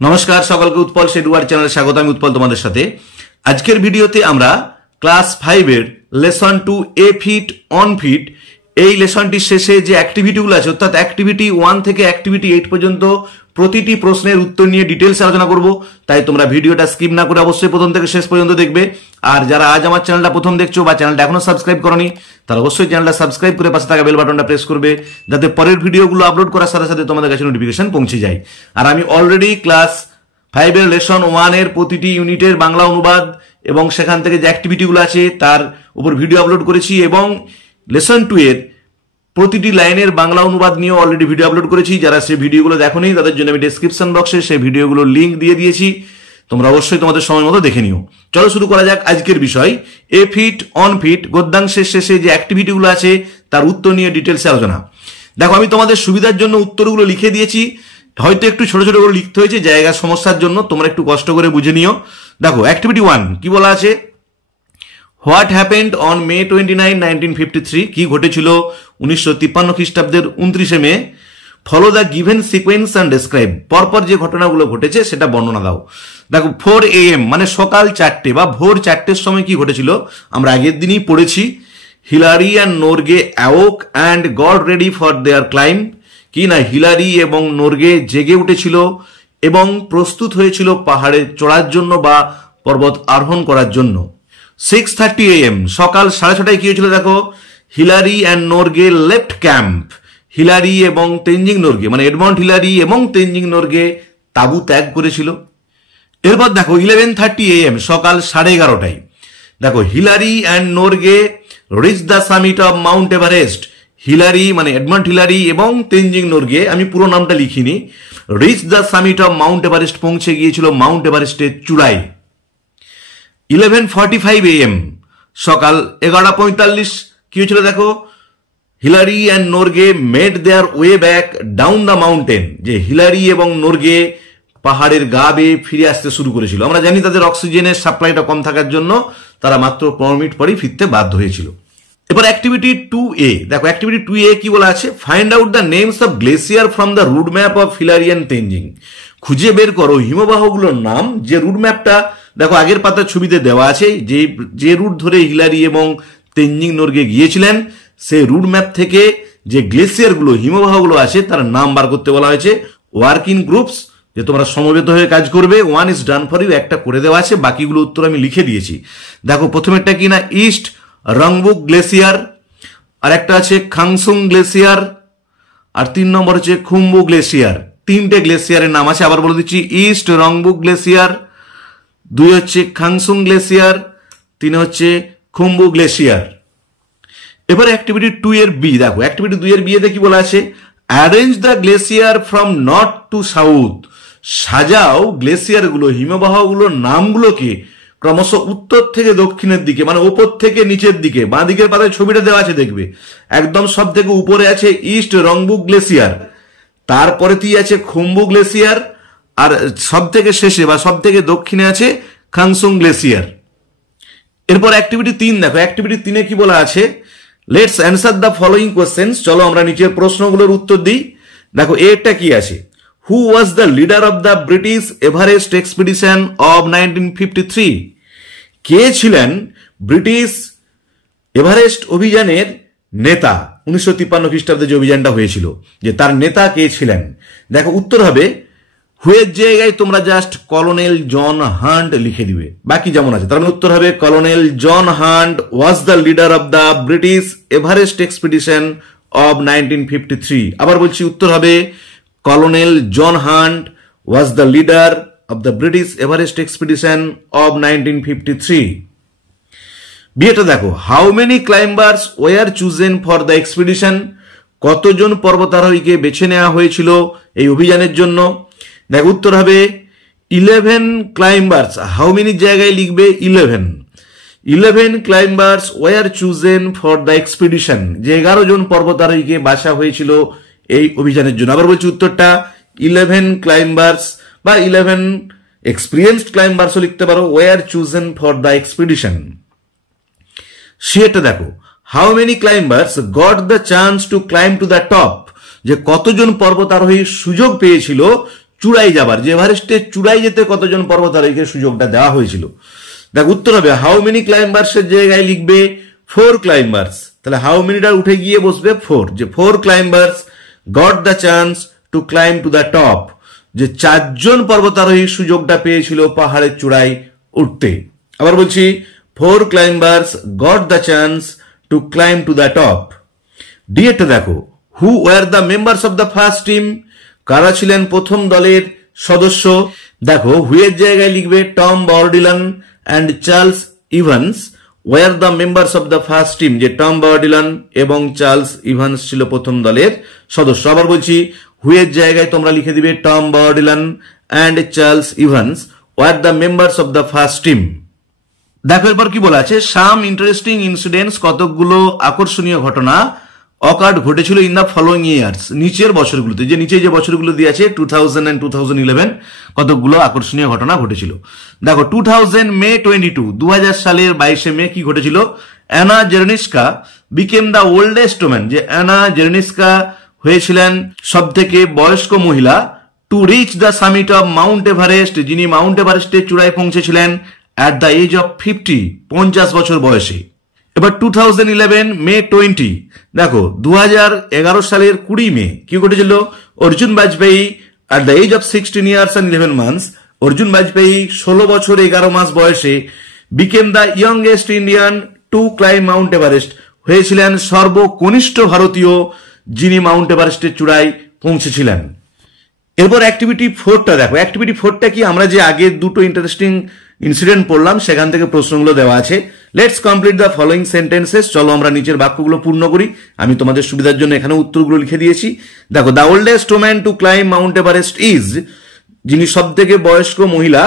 নমস্কার সকলকে উৎপল শেডুয়ার চ্যানেলে স্বাগত। আমি উৎপল তোমাদের সাথে। আজকের ভিডিওতে আমরা ক্লাস 5 এর লেসন 2 এ ফিট অন ফিট এই লেসনটির শেষে যে অ্যাক্টিভিটিগুলো আছে অর্থাৎ অ্যাক্টিভিটি 1 থেকে অ্যাক্টিভিটি 8 পর্যন্ত প্রতিটি প্রশ্নের উত্তর নিয়ে ডিটেলস আলোচনা করব। তাই তোমরা ভিডিওটা স্কিপ না করে অবশ্যই প্রথম থেকে শেষ পর্যন্ত দেখবে। আর যারা আজ আমার চ্যানেলটা প্রথম দেখছো বা চ্যানেলটা এখনো সাবস্ক্রাইব করনি তারা অবশ্যই চ্যানেলটা সাবস্ক্রাইব করে পাশে থাকা বেল বাটনটা প্রেস করবে, যাতে পরের ভিডিওগুলো আপলোড করার সাথে সাথে তোমাদের কাছে নোটিফিকেশন পৌঁছে যায়। আর আমি অলরেডি ক্লাস 5 এর লেসন 1 এর প্রতিটি ইউনিটের বাংলা অনুবাদ এবং সেখান থেকে যে অ্যাক্টিভিটিগুলো আছে তার উপর ভিডিও আপলোড করেছি, এবং লেসন 2 এর প্রতিটি লাইনের বাংলা অনুবাদ নিয়ে অলরেডি ভিডিও আপলোড করেছি। যারা সেই ভিডিওগুলো দেখোনি তাদের জন্য আমি ডেসক্রিপশন বক্সে সেই ভিডিওগুলোর লিঙ্ক দিয়ে দিয়েছি, তোমরা অবশ্যই তোমাদের সময় মতো দেখে নিও। চলো শুরু করা যাক আজকের বিষয়, এ ফিট অন ফিট গদ্যাংশের শেষে যে অ্যাক্টিভিটিগুলো আছে তার উত্তর নিয়ে ডিটেলসে আলোচনা। দেখো, আমি তোমাদের সুবিধার জন্য উত্তরগুলো লিখে দিয়েছি, হয়তো একটু ছোট ছোট করে লিখতে হয়েছে জায়গার সমস্যার জন্য, তোমরা একটু কষ্ট করে বুঝে নিও। দেখো, অ্যাক্টিভিটি 1 কি বলা আছে, হোয়াট হ্যাপেন্ড অন মে 29, 1953, কি ঘটেছিল 1953 খ্রিস্টাব্দের 29শে মে। Follow the given sequence and describe, পরপর যে ঘটনাগুলো ঘটেছে সেটা বর্ণনা দাও। দেখো, 4 AM মানে সকাল 4টে বা ভোর 4টের সময় কি ঘটেছিল আমরা আগের দিনই পড়েছি। Hillary and Norgay অ্যাওক and god ready for their climb, কি না হিলারি এবং নোরগে জেগে উঠেছিল এবং প্রস্তুত হয়েছিল পাহাড়ে চড়ার জন্য বা পর্বত আরোহণ করার জন্য। 6:30 AM সকাল 6:30টায় কি হয়েছিল, দেখো Hillary and Norgay left camp, Hillary এবং তেনজিং নোরগে মানে এডমন্ড হিলারি এবং তেনজিং নোরগে তাঁবু ত্যাগ করেছিল। এরপর দেখো 11:30 AM সকাল 11:30টায় দেখো Hillary and Norgay rich the summit of Mount Everest, Hillary মানে এডমন্ড হিলারি এবং তেনজিং নোরগে, আমি পুরো নামটা লিখিনি, rich the summit of Mount Everest পৌঁছে গিয়েছিল মাউন্ট এভারেস্টের চূড়ায়। 11:45 AM সকাল 11:45 কি হয়েছিল, দেখো Hillary and Norgay made their way back down the mountain, যে হিলারি এবং নোরগে পাহাড়ের গা বেয়ে ফিরে আসতে শুরু করেছিল। আমরা জানি তাদের অক্সিজেনের সাপ্লাইটা কম থাকার জন্য তারা মাত্র 15 মিনিট পরেই ফিরতে বাধ্য হয়েছিল। এবার অ্যাক্টিভিটি 2A, দেখো অ্যাক্টিভিটি 2A কি বলা আছে, find out the names of glacier from the route map of Hillary and Tenzing, খুঁজে বের করো হিমবাহগুলোর নাম যে রুট ম্যাপটা দেখো আগের পাতার ছবিতে দেওয়া আছে, যে রুট ধরে হিলারি এবং তেনজিং নোরগে গিয়েছিলেন সেই রুট ম্যাপ থেকে যে গ্লেসিয়ারগুলো হিমবাহগুলো আছে তার নাম বার করতে বলা হয়েছে। ওয়ার্ক ইন গ্রুপস, যে তোমরা সমবেত হয়ে কাজ করবে। 1 is done for you, একটা করে দেওয়া আছে, বাকিগুলো উত্তর আমি লিখে দিয়েছি। দেখো প্রথমেরটা কি না, ইস্ট রংবুক গ্লেসিয়ার, আর একটা আছে খাংসুং গ্লেসিয়ার, আর 3 নম্বর হচ্ছে খুম্বু গ্লেসিয়ার। 3টে গ্লেসিয়ারের নাম আছে, আবার বলে দিচ্ছি, ইস্ট রংবুক গ্লেসিয়ার, 2 হচ্ছে খাংসুং গ্লেসিয়ার, 3 হচ্ছে খুম্বু গ্লেসিয়ার। এবার অ্যাক্টিভিটি 2 এর বি, দেখো অ্যাক্টিভিটি 2 এর বি এতে কি বলা আছে, arrange the glacier from north two south, সাজাও গ্লেসিয়ারগুলো হিমবাহগুলোর নামগুলোকে ক্রমশ উত্তর থেকে দক্ষিণের দিকে, মানে ওপর থেকে নিচের দিকে। বাঁ দিকের পাতায় ছবিটা দেওয়া আছে, দেখবে একদম সব থেকে উপরে আছে ইস্ট রংবুক গ্লেসিয়ার, তারপরেতেই আছে খুম্বু গ্লেসিয়ার, আর সব থেকে শেষে বা সব থেকে দক্ষিণে আছে খাংসুং গ্লেসিয়ার। এরপর অ্যাক্টিভিটি 3, দেখো অ্যাক্টিভিটি 3-এ কি বলা আছে, let's answer the following questions, চলো আমরা নিচের প্রশ্নগুলোর উত্তর দিই। দেখো এটা কি আছে, who was the leader of the British Everest expedition of 1953, কে ছিলেন ব্রিটিশ এভারেস্ট অভিযানের নেতা 1953 খ্রিস্টাব্দে যে অভিযানটা হয়েছিল, যে তার নেতা কে ছিলেন। দেখো উত্তর হবে হুয়ের জায়গায় তোমরা জাস্ট কলোনেল জন হান্ট লিখে দিবে, বাকি যেমন আছে। তার মানে উত্তর হবে colonel John Hunt was the leader of the British Everest expedition of 1953। আবার বলছি, উত্তর হবে colonel John Hunt was the leader of the British Everest expedition of 1953। বিয়েটা দেখো, how many climbers were chosen for the expedition, কতজন পর্বতারোহীকে বেছে নেওয়া হয়েছিল এই অভিযানের জন্য। দেখো উত্তর হবে 11 ক্লাইম্বার্স, হাউ মেনি জায়গায় লিখবে 11 climbers were chosen for the expedition, যে 11 জন পর্বতারোহীকে বাছা হয়েছিল এই অভিযানের জন্য। আবার বলছি উত্তরটা 11 ক্লাইম্বার্স বা 11 এক্সপিরিয়েন্সড ক্লাইম্বার্সও লিখতে পারো, were chosen for the expedition. সেটা দেখো, how many climbers got the chance to climb to the top, যে কতজন পর্বতারোহী সুযোগ পেয়েছিল চূড়ায় যাবার, যে এভারেস্টের চূড়ায় যেতে কতজন পর্বতারোহীকে সুযোগটা দেওয়া হয়েছিল। দেখ উত্তর হবে হাউ মেনি ক্লাইম্বার্স এর জায়গায় লিখবে 4 ক্লাইম্বার্স, তাহলে হাউ মেনিটা উঠে গিয়ে বসবে 4, যে 4 climbers got the chance to climb to the top, যে 4 জন পর্বতারোহী সুযোগটা পেয়েছিল পাহাড়ের চূড়ায় উঠতে। আবার বলছি 4 climbers got the chance to climb to the top. D এরটা দেখো who were the members of the first team, কারা ছিলেন প্রথম দলের সদস্য। দেখো হুয়ের জায়গায় লিখবে Tom Bourdillon and Charles Evans were the members of the first team, যে টম বর্ডিলান এবং চার্লস ইভান্স ছিল প্রথম দলের সদস্য। আবার বলছি হুয়ের জায়গায় তোমরা লিখে দিবে Tom Bourdillon and Charles Evans were the members of the first team. দেখো এরপর কি বলা আছে, সাম ইন্টারেস্টিং ইনসিডেন্টস, কতকগুলো আকর্ষণীয় ঘটনা অকার্ড ঘটেছিল ইন দ্য ফলোইং ইয়ার্স, নিচের বছরগুলোতে, যে নিচে যে বছরগুলো দিয়ে আছে 2000 and 2011 কতকগুলো আকর্ষণীয় ঘটনা ঘটেছিল। দেখো 2000 মে 22, 2000 সালের 22 মে কি ঘটেছিল, Anna Czerwinska became the oldest woman, যে অ্যানা জেরনিস্কা হয়েছিলেন সব থেকে বয়স্ক মহিলা to reach the summit of Mount Everest, যিনি মাউন্ট এভারেস্টের চূড়ায় পৌঁছেছিলেন অ্যাট দ্য এজ অফ 50, 50 বছর বয়সে। এবার 2011 মে 20, দেখো 2011 সালের 20 মে কি ঘটেছিল, Arjun Bajpai at the age of 16 years and 11 months, Arjun Bajpai 16 বছর 11 মাস বয়সে became the youngest Indian to climb Mount Everest, হয়েছিলেন সর্বকনিষ্ঠ ভারতীয় যিনি মাউন্ট এভারেস্টের চূড়ায় পৌঁছেছিলেন। এরপর অ্যাক্টিভিটি 4টা দেখো, অ্যাক্টিভিটি 4টা কি, আমরা যে আগের দুটো ইন্টারেস্টিং ইনসিডেন্ট পড়লাম সেখান থেকে প্রশ্নগুলো দেওয়া আছে। Let's complete the following sentences, চলো আমরা নিচের বাক্যগুলো পূর্ণ করি। আমি তোমাদের সুবিধার জন্য এখানে উত্তরগুলো লিখে দিয়েছি। দেখো the oldest woman to climb Mount Everest is, যিনি সব থেকে বয়স্ক মহিলা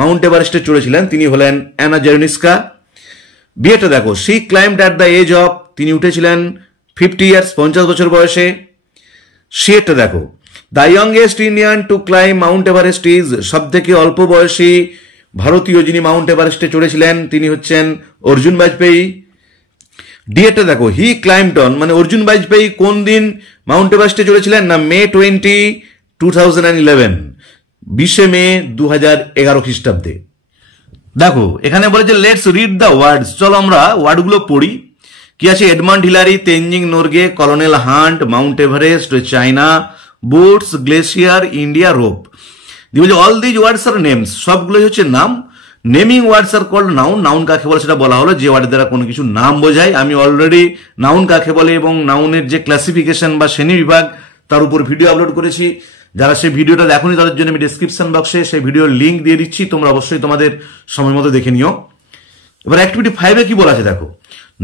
মাউন্ট এভারেস্টে চড়েছিলেন তিনি হলেন অ্যানা জেরনিস্কা। বিয়েটা দেখো she climbed at the age of, তিনি উঠেছিলেন 50 years, 50 বছর বয়সে। সিয়েটা দেখো the youngest Indian to climb Mount Everest is, সব থেকে অল্প বয়সী ভারতীয় যিনি মাউন্ট এভারেস্টে চড়েছিলেন তিনি হচ্ছেন অর্জুন বাজপেয়ী। ডিএটা দেখো হি ক্লাইম্বড অন, মানে অর্জুন বাজপেয়ী কোন দিন মাউন্ট এভারেস্টে চড়েছিলেন না মে 20, 2011, 20 মে 2011 খ্রিস্টাব্দে। দেখো এখানে বলেছে লেটস রিড দ্য ওয়ার্ডস, চলো আমরা ওয়ার্ডগুলো পড়ি। কি আছে, Edmund Hillary, Tenzing Norgay, colonel Hunt, Mount Everest, China, boots, glacier, India, rope. All these words are names, সবগুলো হচ্ছে নাম। Naming words are called noun, noun কাকে বলে সেটা বলা হলো, যে ওয়ার্ডের দ্বারা কোনো কিছু নাম বোঝায়। আমি অলরেডি নাউন কাকে বলে এবং নাউনের যে ক্লাসিফিকেশন বা শ্রেণী বিভাগ তার উপর ভিডিও আপলোড করেছি। যারা সেই ভিডিওটা দেখোনি তাদের জন্য আমি ডেসক্রিপশন বক্সে সেই ভিডিওর লিঙ্ক দিয়ে দিচ্ছি, তোমরা অবশ্যই তোমাদের সময় মতো দেখে নিও। এবার অ্যাক্টিভিটি 5 কি বলা আছে দেখো,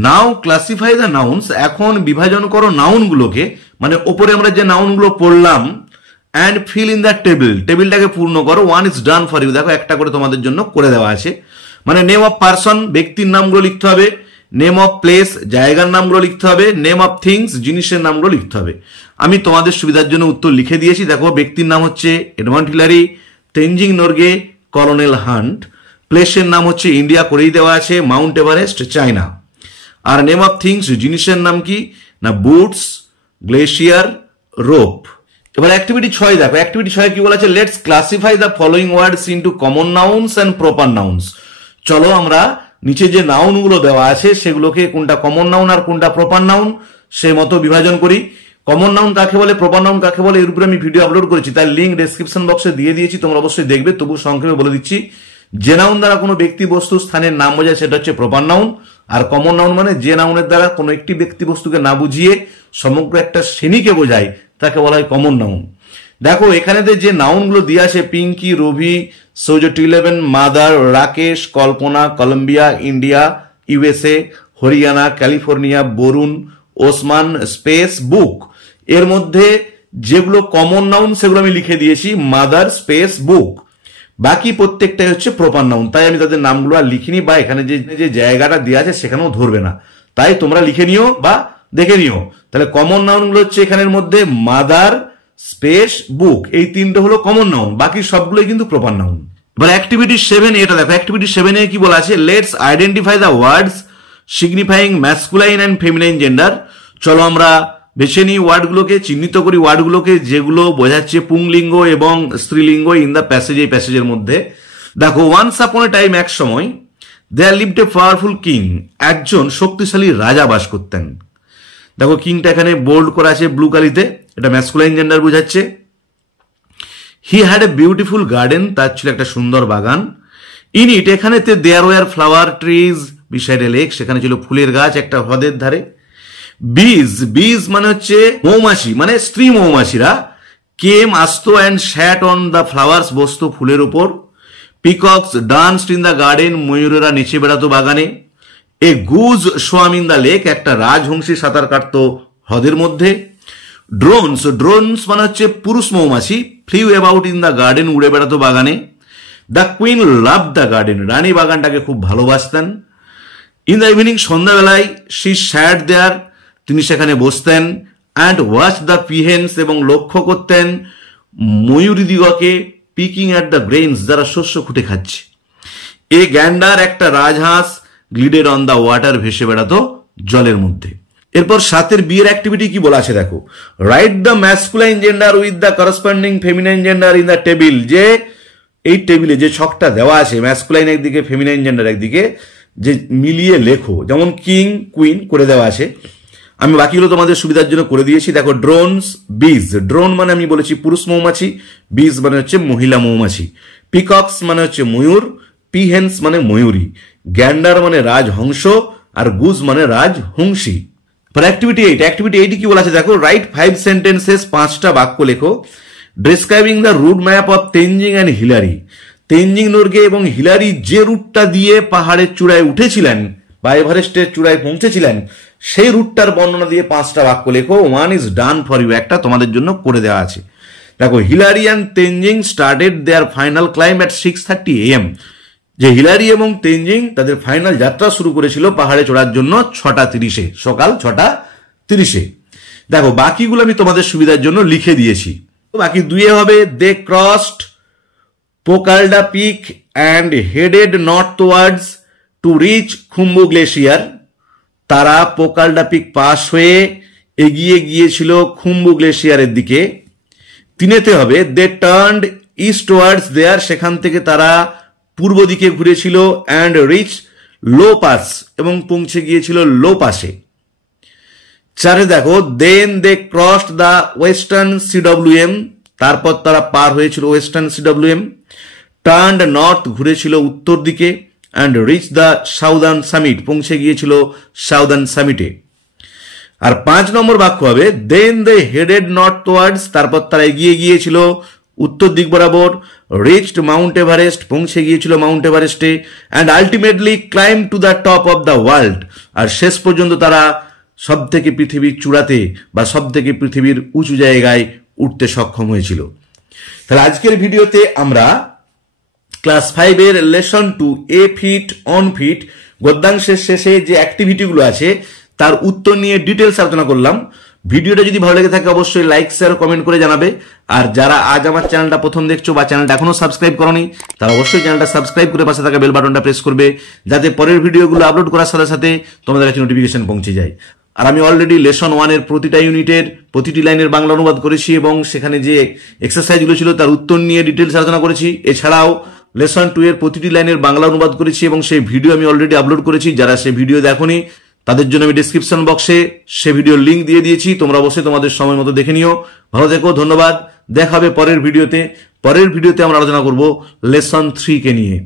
নাও ক্লাসিফাই দ্য নাউন্স, এখন বিভাজন করো নাউনগুলোকে, মানে ওপরে আমরা যে নাউনগুলো পড়লাম, and fill in the table, টেবিলটাকে পূর্ণ করো। One is done for you, দেখো একটা করে তোমাদের জন্য করে দেওয়া আছে। মানে নেম অফ পারসন, ব্যক্তির নামগুলো লিখতে হবে, নেম অফ প্লেস, জায়গার নামগুলো লিখতে হবে, নেম অফ থিংস, জিনিসের নামগুলো লিখতে হবে। আমি তোমাদের সুবিধার জন্য উত্তর লিখে দিয়েছি। দেখো ব্যক্তির নাম হচ্ছে Edmund Hillary, Tenzing Norgay, colonel Hunt. প্লেসের নাম হচ্ছে ইন্ডিয়া করেই দেওয়া আছে, মাউন্ট এভারেস্ট, চায়না। আর নেম অফ থিংস, জিনিসের নাম কি না বুটস, গ্লেশিয়ার, রোপ। এবার অ্যাক্টিভিটি 6 দেখো, অ্যাক্টিভিটি 6 কি বলা আছে, let's classify the following words into common nouns and proper nouns. চলো আমরা নিচে যে নাউনগুলো দেওয়া আছে সেগুলোকে কোনটা কমন নাউন আর কোনটা প্রপার নাউন সে মতো বিভাজন করি। কমন নাউন কাকে বলে, প্রপার নাউন কাকে বলে, এর উপরে আমি ভিডিও আপলোড করেছি, তার লিঙ্ক ডেসক্রিপশন বক্সে দিয়ে দিয়েছি, তোমরা অবশ্যই দেখবে। তবু সংক্ষেপে বলে দিচ্ছি, যে নাউন দ্বারা কোনো ব্যক্তি বস্তু স্থানের নাম বোঝায় সেটা হচ্ছে প্রপার নাউন, আর কমন নাউন মানে যে নাউনের দ্বারা কোনো একটি ব্যক্তি বস্তুকে না বুঝিয়ে সমগ্র একটা শ্রেণীকে বোঝায় তাকে বলা হয় কমন নাউন। দেখো এখানে যে নাউনগুলো দিয়ে আছে, পিঙ্কি, রবি, সৌজটি11, mother, Rakesh, Kalpana, Colombia, India, USA, Haryana, California, Varun, Osman, space, book. এর মধ্যে যেগুলো কমন নাউন সেগুলো আমি লিখে দিয়েছি, মাদার, স্পেস, বুক। বাকি প্রত্যেকটাই হচ্ছে প্রপার নাউন, তাই আমি তাদের নামগুলো আর লিখিনি, বা এখানে যে জায়গাটা দেওয়া আছে সেখানেও ধরবে না, তাই তোমরা লিখে নিও বা দেখে নিও। তাহলে কমন নাউনগুলো হচ্ছে এখানের মধ্যে মাদার, স্পেস, বুক, এই তিনটে হলো কমন নাউন, বাকি সবগুলোই কিন্তু প্রপার নাউন। এবার অ্যাক্টিভিটি 7 এটা দেখো, অ্যাক্টিভিটি 7 কি বলা আছে, let's identify the words signifying masculine and feminine gender. চলো আমরা বেছে নিই ওয়ার্ডগুলোকে, চিহ্নিত করি ওয়ার্ডগুলোকে যেগুলো বোঝাচ্ছে পুংলিঙ্গ এবং স্ত্রীলিঙ্গ ইন দ্য প্যাসেজ, এই প্যাসেজের মধ্যে। দেখো, ওয়ান্স আপন এ টাইম, এক সময়, there lived a powerful king, একজন শক্তিশালী রাজা বাস করতেন। দেখো কিংটা এখানে বোল্ড করা আছে ব্লু কালিতে, এটা ম্যাসকুলাইন জেন্ডার বোঝাচ্ছে। He had a beautiful garden, তার ছিল একটা সুন্দর বাগান। ইন ইট, এখানেতে there were flower trees beside a lake, সেখানে ছিল ফুলের গাছ একটা হ্রদের ধারে। বিজ, বিজ মানে হচ্ছে মৌমাছি, মানে স্ত্রী মৌমাছিরা, কেম আসতো and sat on the flowers, বসতো ফুলের উপর। Peacocks danced in the garden, ময়ূরেরা নেচে বেড়াতো বাগানে। A goose swam in the lake, একটা রাজহংসী সাঁতার কাটতো হ্রদের মধ্যে। ড্রোনস, ড্রোনস মানে হচ্ছে পুরুষ মৌমাছি, flew about in the garden, উড়ে বেড়াতো বাগানে। The queen love the garden, রানী বাগানটাকে খুব ভালোবাসতেন। ইন দ্য ইভিনিং, সন্ধ্যাবেলায়, শি স্যাট দেয়ার, তিনি সেখানে বসতেন। অ্যান্ড ওয়াচ দ্য পিহেন্স, এবং লক্ষ্য করতেন ময়ূরীদিগকে, পিকিং অ্যাট দ্য গ্রেইনস, যারা শস্য খুঁটে খাচ্ছে। এ গ্যান্ডার, একটা রাজহাঁস, গ্লিডেড অন দ্য ওয়াটার, ভেসে বেড়াতো জলের মধ্যে। এরপর 7 বিয়ের অ্যাক্টিভিটি কি বলা আছে দেখো, write the masculine gender with the corresponding feminine gender in the table, যে এই টেবিলে যে ছকটা দেওয়া আছে, ম্যাসকুলাইন একদিকে ফেমিনাইন জেন্ডার একদিকে, যে মিলিয়ে লেখো, যেমন কিং কুইন করে দেওয়া আছে। আমি বাকিগুলো তোমাদের সুবিধার জন্য করে দিয়েছি। দেখো, ড্রোনস, বিজ, ড্রোন মানে আমি বলেছি পুরুষ মৌমাছি, বিজ মানে হচ্ছে মহিলা মৌমাছি। পিকক্স মানে হচ্ছে ময়ূর, পিহেন্স মানে ময়ূরী, গ্যান্ডার মানে রাজহংস, আর গুজ মানে রাজহংসী। অ্যাক্টিভিটি 8, অ্যাক্টিভিটি 8 কি বলা আছে দেখো, রাইট 5 সেন্টেন্সেস, 5টা বাক্য লেখো, describing the route map of Tenzing and Hillary. Tenzing Norgay এবং হিলারি যে রুটটা দিয়ে পাহাড়ের চূড়ায় উঠেছিলেন বা এভারেস্টের চূড়ায় পৌঁছেছিলেন, সেই রুটটার বর্ণনা দিয়ে 5টা বাক্য লেখো। One is done for you, একটা তোমাদের জন্য করে দেওয়া আছে। দেখো, Hillary and Tenzing started their final climb at 6:30 AM, যে হিলারি এবং তেনজিং তাদের ফাইনাল যাত্রা শুরু করেছিল পাহাড়ে চড়ার জন্য 6:30-এ, সকাল 6:30-এ। দেখো, বাকিগুলো আমি তোমাদের সুবিধার জন্য লিখে দিয়েছি। বাকি 2 হবে, they crossed Pokalde peak and headed northwards to reach Khumbu glacier, তারা পোকালডা পিক পাস হয়ে এগিয়ে গিয়েছিল খুম্বু গ্লেশিয়ারের দিকে। 3 হবে, দে টার্নড ইস্টওয়ার্ডস দেয়ার, সেখান থেকে তারা পূর্ব দিকে ঘুরেছিল। অ্যান্ড রিচ লো পাস, এবং পৌঁছে গিয়েছিল লো পাসে। 4 দেখো, দেন দে ক্রসড দ্য ওয়েস্টার্ন CWM, তারপর তারা পার হয়েছিল ওয়েস্টার্ন CWM। টার্নড নর্থ, ঘুরেছিল উত্তর দিকে। And reach the southern summit, পৌঁছে গিয়েছিল সাউদার্ন সামিটে। আর 5 নম্বর বাক্য হবে, দেন দে হেডেড নর্থওয়ার্ডস, তারপর তারা এগিয়ে গিয়েছিল উত্তর দিক বরাবর। রিচড মাউন্ট এভারেস্ট, পৌঁছে গিয়েছিল মাউন্ট এভারেস্টে। And ultimately climb to the top of the world, আর শেষ পর্যন্ত তারা সব থেকে পৃথিবীর চূড়াতে বা সব থেকে পৃথিবীর উঁচু জায়গায় উঠতে সক্ষম হয়েছিল। তাহলে আজকের ভিডিওতে আমরা ক্লাস 5-এর লেসন 2 এ ফিট অন ফিট গদ্যাংশের শেষে যে অ্যাক্টিভিটিগুলো আছে তার উত্তর নিয়ে ডিটেলস আলোচনা করলাম। ভিডিওটা যদি ভালো লেগে থাকে অবশ্যই লাইক শেয়ার কমেন্ট করে জানাবে। আর যারা আজ আমার চ্যানেলটা প্রথম দেখছো বা চ্যানেলটা এখনো সাবস্ক্রাইব করোনি, তারা অবশ্যই চ্যানেলটা সাবস্ক্রাইব করে পাশে থাকা বেল বাটনটা প্রেস করবে, যাতে পরের ভিডিওগুলো আপলোড করার সাথে সাথে তোমাদের কাছে নোটিফিকেশন পৌঁছে যায়। আর আমি অলরেডি লেসন 1-এর প্রতিটা ইউনিটের প্রতিটি লাইনের বাংলা অনুবাদ করেছি এবং সেখানে যে এক্সারসাইজগুলো ছিল তার উত্তর নিয়ে ডিটেলস আলোচনা করেছি। এছাড়াও লেসন 2-এর প্রতিটি লাইনের বাংলা অনুবাদ করেছি এবং সেই ভিডিও আমি অলরেডি আপলোড করেছি। যারা সেই ভিডিও দেখোনি তাদের জন্য আমি ডেসক্রিপশন বক্সে সে ভিডিওর লিঙ্ক দিয়ে দিয়েছি, তোমরা অবশ্যই তোমাদের সময় মতো দেখে নিও। ভালো থেকো, ধন্যবাদ। দেখা হবে পরের ভিডিওতে। পরের ভিডিওতে আমরা আলোচনা করব লেসন 3 কে নিয়ে।